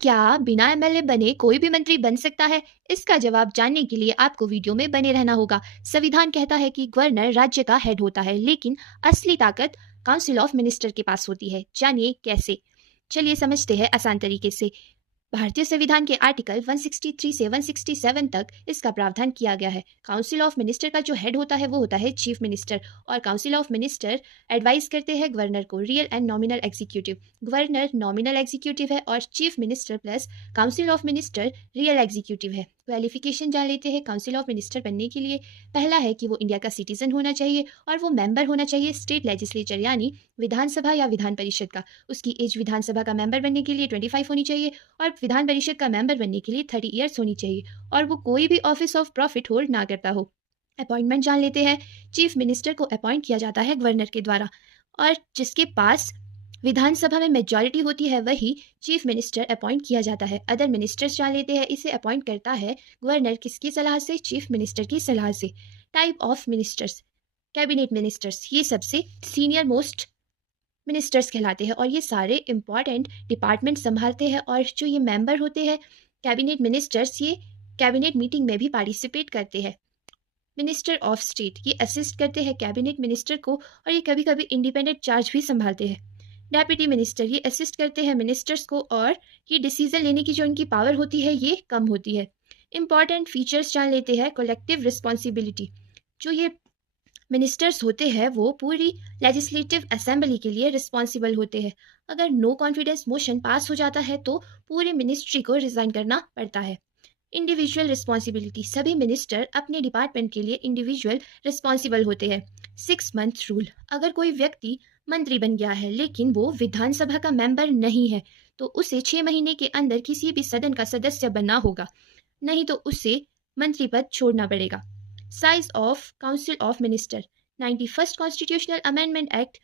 क्या बिना एमएलए बने कोई भी मंत्री बन सकता है? इसका जवाब जानने के लिए आपको वीडियो में बने रहना होगा। संविधान कहता है कि गवर्नर राज्य का हेड होता है, लेकिन असली ताकत काउंसिल ऑफ मिनिस्टर के पास होती है। जानिए कैसे। चलिए समझते हैं आसान तरीके से। भारतीय संविधान के आर्टिकल 163 से 167 तक इसका प्रावधान किया गया है। काउंसिल ऑफ मिनिस्टर का जो हेड होता है वो होता है चीफ मिनिस्टर, और काउंसिल ऑफ मिनिस्टर एडवाइस करते हैं गवर्नर को, real and nominal executive. Governor nominal executive है और chief minister plus council of minister real executive है। क्वालिफिकेशन जान लेते हैं काउंसिल ऑफ मिनिस्टर बनने के लिए। पहला है कि वो इंडिया का सिटीजन होना चाहिए और वो मेंबर होना चाहिए स्टेट लेजिस्लेचर यानी विधानसभा या विधान परिषद का। उसकी एज विधानसभा का मेंबर बनने के लिए 25 होनी चाहिए और विधान परिषद का मेंबर बनने के लिए 30 ईयर्स होनी चाहिए, और वो कोई भी ऑफिस ऑफ प्रॉफिट होल्ड ना करता हो। अपॉइंटमेंट जान लेते हैं। चीफ मिनिस्टर को अपॉइंट किया जाता है गवर्नर के द्वारा, और जिसके पास विधानसभा में मेजॉरिटी होती है वही चीफ मिनिस्टर अपॉइंट किया जाता है। अदर मिनिस्टर्स जान लेते हैं। इसे अपॉइंट करता है गवर्नर किसकी सलाह से? चीफ मिनिस्टर की सलाह से। Type of ministers, cabinet ministers, ये सबसे सीनियर मोस्ट मिनिस्टर्स कहलाते हैं और ये सारे इंपॉर्टेंट डिपार्टमेंट संभालते हैं। और जो ये मेंबर होते हैं कैबिनेट मिनिस्टर्स, ये कैबिनेट मीटिंग में भी पार्टिसिपेट करते हैं। मिनिस्टर ऑफ स्टेट, ये असिस्ट करते हैं कैबिनेट मिनिस्टर को और ये कभी कभी इंडिपेंडेंट चार्ज भी संभालते हैं। डेप्यूटी मिनिस्टर, ये असिस्ट करते हैं मिनिस्टर्स को और ये डिसीजन लेने की जो इनकी पावर होती है ये कम होती है। इंपॉर्टेंट फीचर्स जान लेते हैं। कलेक्टिव रिस्पॉन्सिबिलिटी, जो ये मिनिस्टर्स होते हैं वो पूरी लेजिस्लेटिव असेंबली के लिए रिस्पॉन्सिबल होते हैं। अगर नो कॉन्फिडेंस मोशन पास हो जाता है तो पूरी मिनिस्ट्री को रिजाइन करना पड़ता है। इंडिविजुअल रिस्पॉन्सिबिलिटी, सभी मिनिस्टर अपने डिपार्टमेंट के लिए इंडिविजुअल रिस्पॉन्सिबल होते हैं। 6 मंथ रूल, अगर कोई व्यक्ति मंत्री बन गया है लेकिन वो विधानसभा का मेंबर नहीं है तो उसे 6 महीने के अंदर किसी भी सदन का सदस्य बनना होगा, नहीं तो उसे मंत्री पद छोड़ना पड़ेगा। Size of council of minister, 91st constitutional amendment act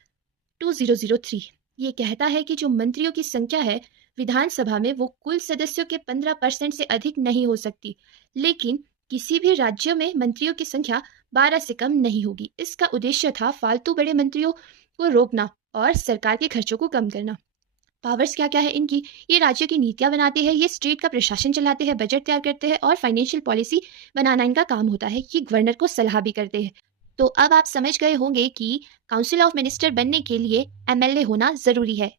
2003 ये कहता है कि जो मंत्रियों की संख्या है विधानसभा में वो कुल सदस्यों के 15% से अधिक नहीं हो सकती, लेकिन किसी भी राज्य में मंत्रियों की संख्या 12 से कम नहीं होगी। इसका उद्देश्य था फालतू बड़े मंत्रियों को रोकना और सरकार के खर्चों को कम करना। पावर्स क्या क्या है इनकी? ये राज्य की नीतियां बनाते हैं, ये स्टेट का प्रशासन चलाते हैं, बजट तैयार करते हैं और फाइनेंशियल पॉलिसी बनाना इनका काम होता है। ये गवर्नर को सलाह भी करते हैं। तो अब आप समझ गए होंगे कि काउंसिल ऑफ मिनिस्टर बनने के लिए एमएलए होना जरूरी है।